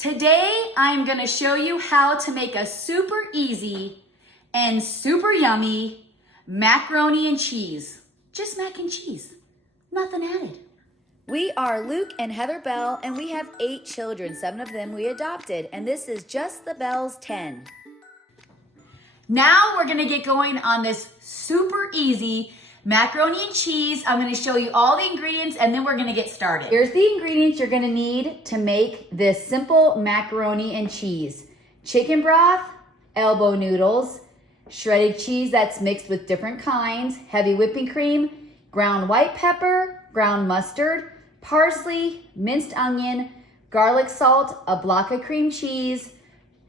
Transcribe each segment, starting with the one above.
Today, I'm gonna show you how to make a super easy and super yummy macaroni and cheese. Just mac and cheese, nothing added. We are Luke and Heather Bell, and we have 8 children. 7 of them we adopted, and this is just the Bell's 10. Now we're gonna get going on this super easy macaroni and cheese. I'm gonna show you all the ingredients and then we're gonna get started. Here's the ingredients you're gonna need to make this simple macaroni and cheese. Chicken broth, elbow noodles, shredded cheese that's mixed with different kinds, heavy whipping cream, ground white pepper, ground mustard, parsley, minced onion, garlic salt, a block of cream cheese,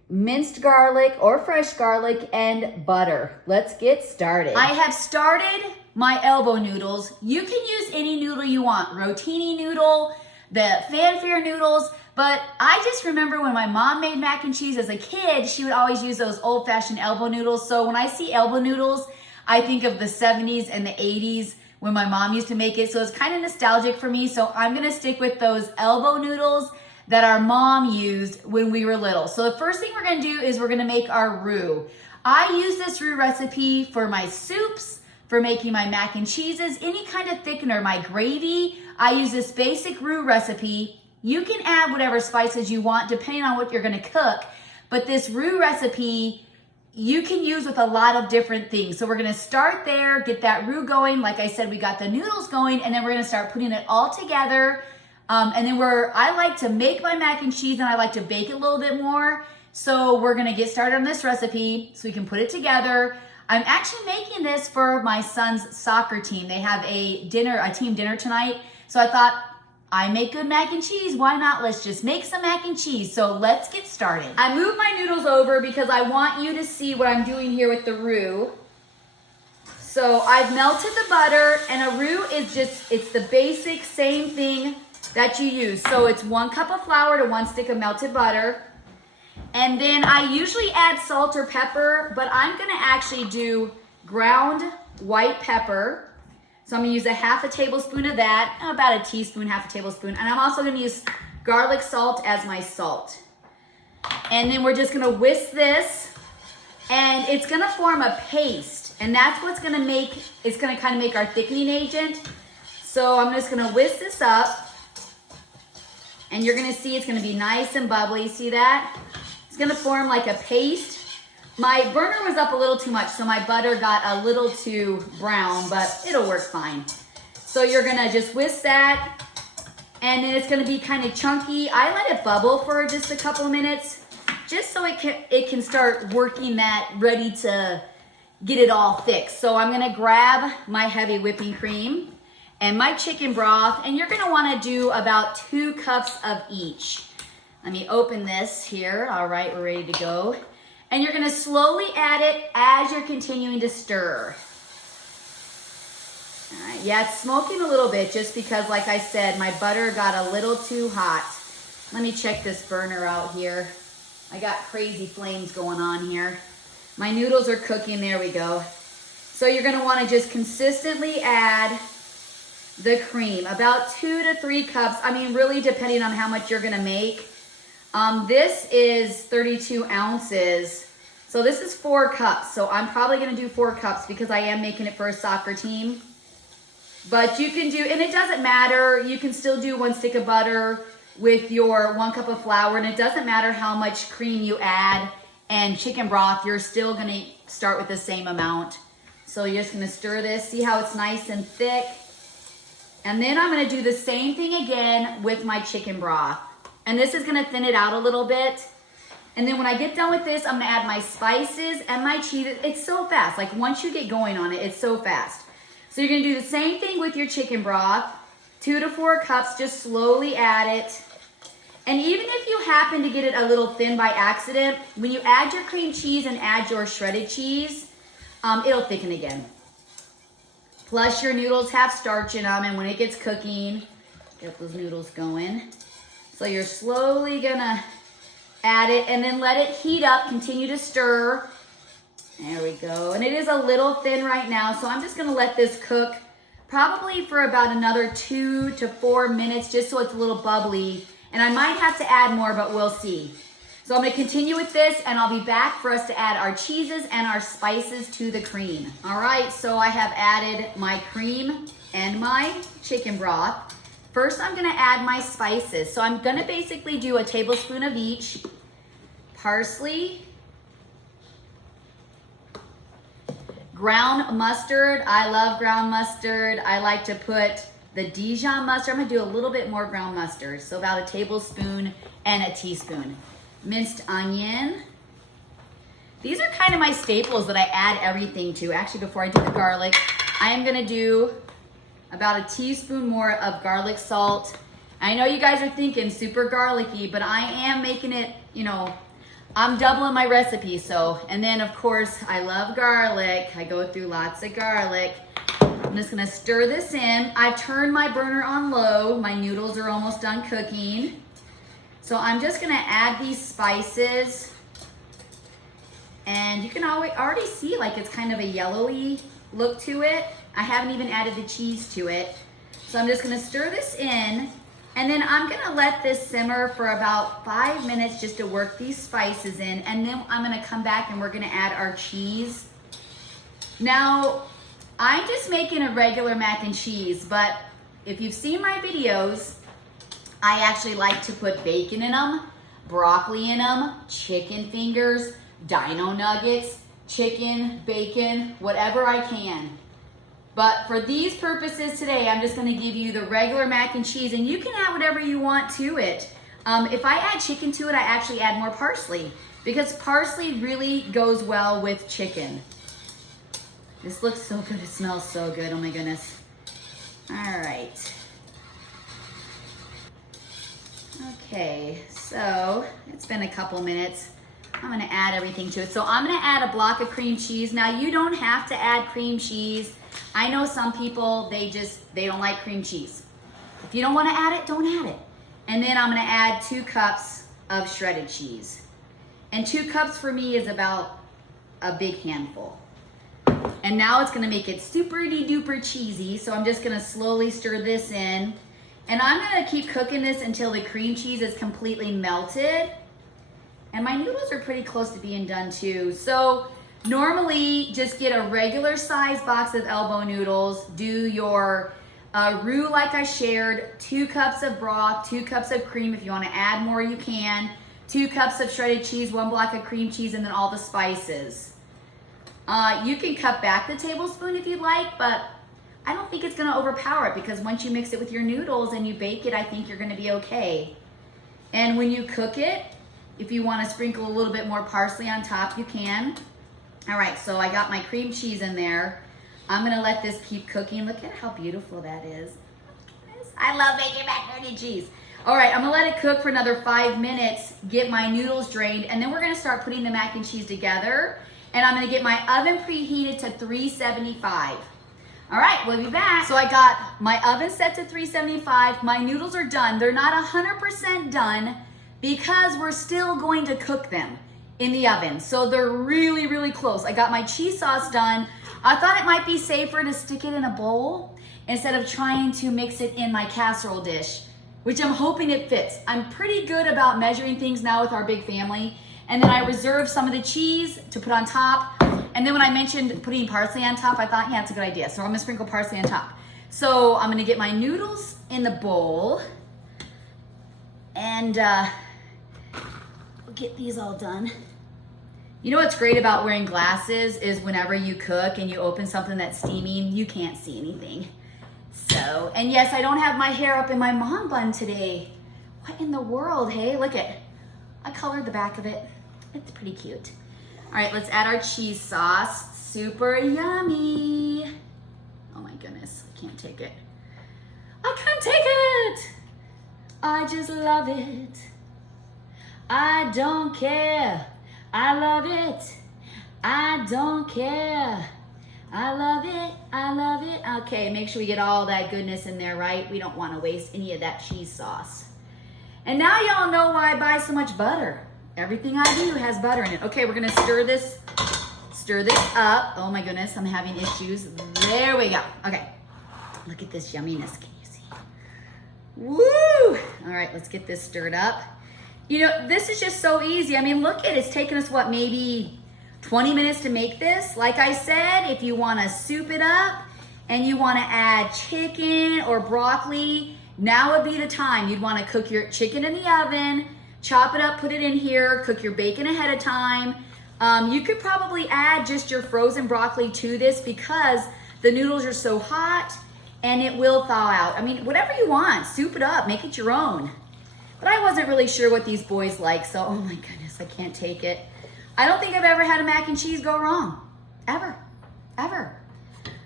minced garlic or fresh garlic, and butter. Let's get started. I have started my elbow noodles. You can use any noodle you want, rotini noodle, the fanfare noodles, but I just remember when my mom made mac and cheese as a kid, she would always use those old-fashioned elbow noodles. So when I see elbow noodles, I think of the 70s and the 80s when my mom used to make it. So it's kind of nostalgic for me. So I'm gonna stick with those elbow noodles that our mom used when we were little. So the first thing we're gonna do is we're gonna make our roux. I use this roux recipe for my soups, for making my mac and cheeses, any kind of thickener, my gravy. I use this basic roux recipe. You can add whatever spices you want depending on what you're gonna cook, but this roux recipe you can use with a lot of different things. So we're gonna start there, get that roux going. Like I said, we got the noodles going, and then we're gonna start putting it all together. And then I like to make my mac and cheese and I like to bake it a little bit more. So we're gonna get started on this recipe so we can put it together. I'm actually making this for my son's soccer team. They have a team dinner tonight. So I thought, I make good mac and cheese, why not? Let's just make some mac and cheese. So let's get started. I moved my noodles over because I want you to see what I'm doing here with the roux. So I've melted the butter, and a roux is it's the basic same thing that you use. So it's 1 cup of flour to 1 stick of melted butter. And then I usually add salt or pepper, but I'm gonna actually do ground white pepper. So I'm gonna use a half a tablespoon of that, about a teaspoon, half a tablespoon. And I'm also gonna use garlic salt as my salt. And then we're just gonna whisk this, and it's gonna form a paste. And that's what's gonna it's gonna kind of make our thickening agent. So I'm just gonna whisk this up, and you're gonna see it's gonna be nice and bubbly, see that? It's gonna form like a paste. My burner was up a little too much, so my butter got a little too brown, but it'll work fine. So you're gonna just whisk that, and then it's gonna be kind of chunky. I let it bubble for just a couple of minutes, just so it can start working that, ready to get it all thick. So I'm gonna grab my heavy whipping cream and my chicken broth, and you're gonna wanna do about 2 cups of each. Let me open this here. All right, we're ready to go. And you're gonna slowly add it as you're continuing to stir. All right, yeah, it's smoking a little bit just because, like I said, my butter got a little too hot. Let me check this burner out here. I got crazy flames going on here. My noodles are cooking, there we go. So you're gonna wanna just consistently add the cream, about 2 to 3 cups. I mean, really depending on how much you're gonna make. This is 32 ounces. So this is 4 cups. So I'm probably gonna do 4 cups because I am making it for a soccer team. But you can do, and it doesn't matter, you can still do 1 stick of butter with your 1 cup of flour, and it doesn't matter how much cream you add and chicken broth, you're still gonna start with the same amount. So you're just gonna stir this, see how it's nice and thick. And then I'm gonna do the same thing again with my chicken broth. And this is gonna thin it out a little bit. And then when I get done with this, I'm gonna add my spices and my cheese. It's so fast, like once you get going on it, it's so fast. So you're gonna do the same thing with your chicken broth, 2 to 4 cups, just slowly add it. And even if you happen to get it a little thin by accident, when you add your cream cheese and add your shredded cheese, it'll thicken again. Plus your noodles have starch in them, and when it gets cooking, get those noodles going. So you're slowly gonna add it and then let it heat up, continue to stir. There we go. And it is a little thin right now, so I'm just gonna let this cook probably for about another 2 to 4 minutes, just so it's a little bubbly And I might have to add more, but we'll see. So I'm gonna continue with this and I'll be back for us to add our cheeses and our spices to the cream. All right, so I have added my cream and my chicken broth. First, I'm gonna add my spices. So I'm gonna basically do a tablespoon of each. Parsley, ground mustard. I love ground mustard. I like to put the Dijon mustard. I'm gonna do a little bit more ground mustard. So about a tablespoon and a teaspoon. Minced onion. These are kind of my staples that I add everything to. Actually, before I do the garlic, I am gonna do about a teaspoon more of garlic salt. I know you guys are thinking super garlicky, but I am making it, you know, I'm doubling my recipe, so. And then of course, I love garlic. I go through lots of garlic. I'm just gonna stir this in. I've turned my burner on low. My noodles are almost done cooking. So I'm just gonna add these spices. And you can already see like it's kind of a yellowy look to it. I haven't even added the cheese to it. So I'm just gonna stir this in, and then I'm gonna let this simmer for about 5 minutes just to work these spices in, and then I'm gonna come back and we're gonna add our cheese. Now, I'm just making a regular mac and cheese, but if you've seen my videos, I actually like to put bacon in them, broccoli in them, chicken fingers, dino nuggets, chicken, bacon, whatever I can. But for these purposes today, I'm just gonna give you the regular mac and cheese, and you can add whatever you want to it. If I add chicken to it, I actually add more parsley because parsley really goes well with chicken. This looks so good, it smells so good, oh my goodness. All right. Okay, so it's been a couple minutes. I'm gonna add everything to it. So I'm gonna add a block of cream cheese. Now you don't have to add cream cheese. I know some people, they don't like cream cheese. If you don't wanna add it, don't add it. And then I'm gonna add 2 cups of shredded cheese. And 2 cups for me is about a big handful. And now it's gonna make it super-duper cheesy. So I'm just gonna slowly stir this in. And I'm gonna keep cooking this until the cream cheese is completely melted. And my noodles are pretty close to being done too. So normally just get a regular size box of elbow noodles, do your roux like I shared, 2 cups of broth, 2 cups of cream. If you wanna add more, you can. 2 cups of shredded cheese, 1 block of cream cheese, and then all the spices. You can cut back the tablespoon if you'd like, but I don't think it's gonna overpower it because once you mix it with your noodles and you bake it, I think you're gonna be okay. And when you cook it, if you wanna sprinkle a little bit more parsley on top, you can. All right, so I got my cream cheese in there. I'm gonna let this keep cooking. Look at how beautiful that is. I love making macaroni and cheese. All right, I'm gonna let it cook for another 5 minutes, get my noodles drained, and then we're gonna start putting the mac and cheese together. And I'm gonna get my oven preheated to 375. All right, we'll be back. So I got my oven set to 375. My noodles are done. They're not 100% done because we're still going to cook them in the oven. So they're really, really close. I got my cheese sauce done. I thought it might be safer to stick it in a bowl instead of trying to mix it in my casserole dish, which I'm hoping it fits. I'm pretty good about measuring things now with our big family. And then I reserved some of the cheese to put on top. And then when I mentioned putting parsley on top, I thought, yeah, it's a good idea. So I'm gonna sprinkle parsley on top. So I'm gonna get my noodles in the bowl and we'll get these all done. You know what's great about wearing glasses is whenever you cook and you open something that's steaming, you can't see anything. So, and yes, I don't have my hair up in my mom bun today. What in the world, hey? Look at, I colored the back of it. It's pretty cute. All right, let's add our cheese sauce. Super yummy. Oh my goodness, I can't take it. I can't take it. I just love it. I don't care. I love it. I don't care. I love it. I love it. Okay, make sure we get all that goodness in there, right? We don't want to waste any of that cheese sauce. And now y'all know why I buy so much butter. Everything I do has butter in it. Okay, we're gonna stir this up. Oh my goodness, I'm having issues. There we go. Okay, look at this yumminess. Can you see? Woo! All right, let's get this stirred up. You know, this is just so easy. I mean, look at it. It's taken us, what, maybe 20 minutes to make this? Like I said, if you want to soup it up and you want to add chicken or broccoli, now would be the time. You'd want to cook your chicken in the oven, chop it up, put it in here, cook your bacon ahead of time. You could probably add just your frozen broccoli to this because the noodles are so hot and it will thaw out. I mean, whatever you want, soup it up, make it your own. But I wasn't really sure what these boys like, so oh my goodness, I can't take it. I don't think I've ever had a mac and cheese go wrong. Ever.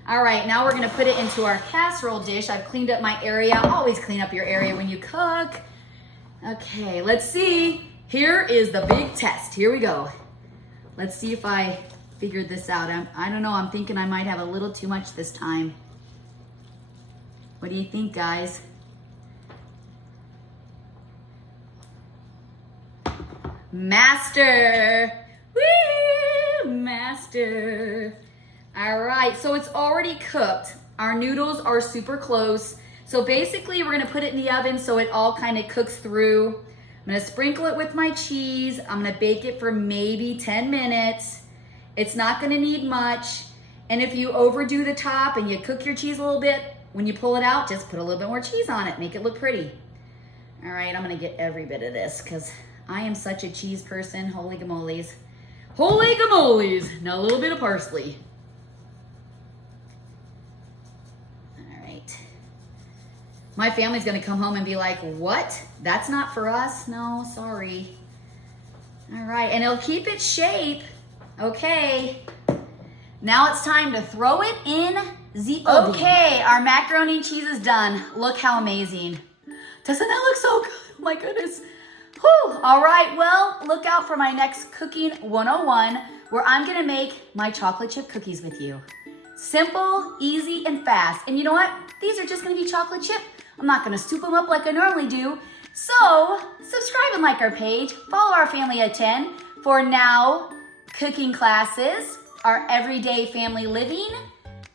All right, now we're gonna put it into our casserole dish. I've cleaned up my area. Always clean up your area when you cook. Okay, let's see. Here is the big test. Here we go. Let's see if I figured this out. I don't know, I'm thinking I might have a little too much this time. What do you think, guys? Master. Woo! Master. All right, so it's already cooked. Our noodles are super close. So basically we're gonna put it in the oven so it all kind of cooks through. I'm gonna sprinkle it with my cheese. I'm gonna bake it for maybe 10 minutes. It's not gonna need much. And if you overdo the top and you cook your cheese a little bit, when you pull it out, just put a little bit more cheese on it, make it look pretty. All right, I'm gonna get every bit of this because I am such a cheese person. Holy gamoles. Holy gamoles. Now a little bit of parsley. My family's gonna come home and be like, what? That's not for us? No, sorry. All right, and it'll keep its shape. Okay. Now it's time to throw it in the oven. Okay, our macaroni and cheese is done. Look how amazing. Doesn't that look so good? Oh my goodness. Whew. All right, well, look out for my next Cooking 101 where I'm gonna make my chocolate chip cookies with you. Simple, easy, and fast. And you know what? These are just gonna be chocolate chip. I'm not gonna soup them up like I normally do. So, subscribe and like our page. Follow our family at 10 for now cooking classes, our everyday family living,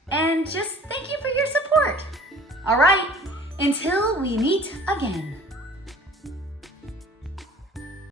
and just thank you for your support. All right, until we meet again.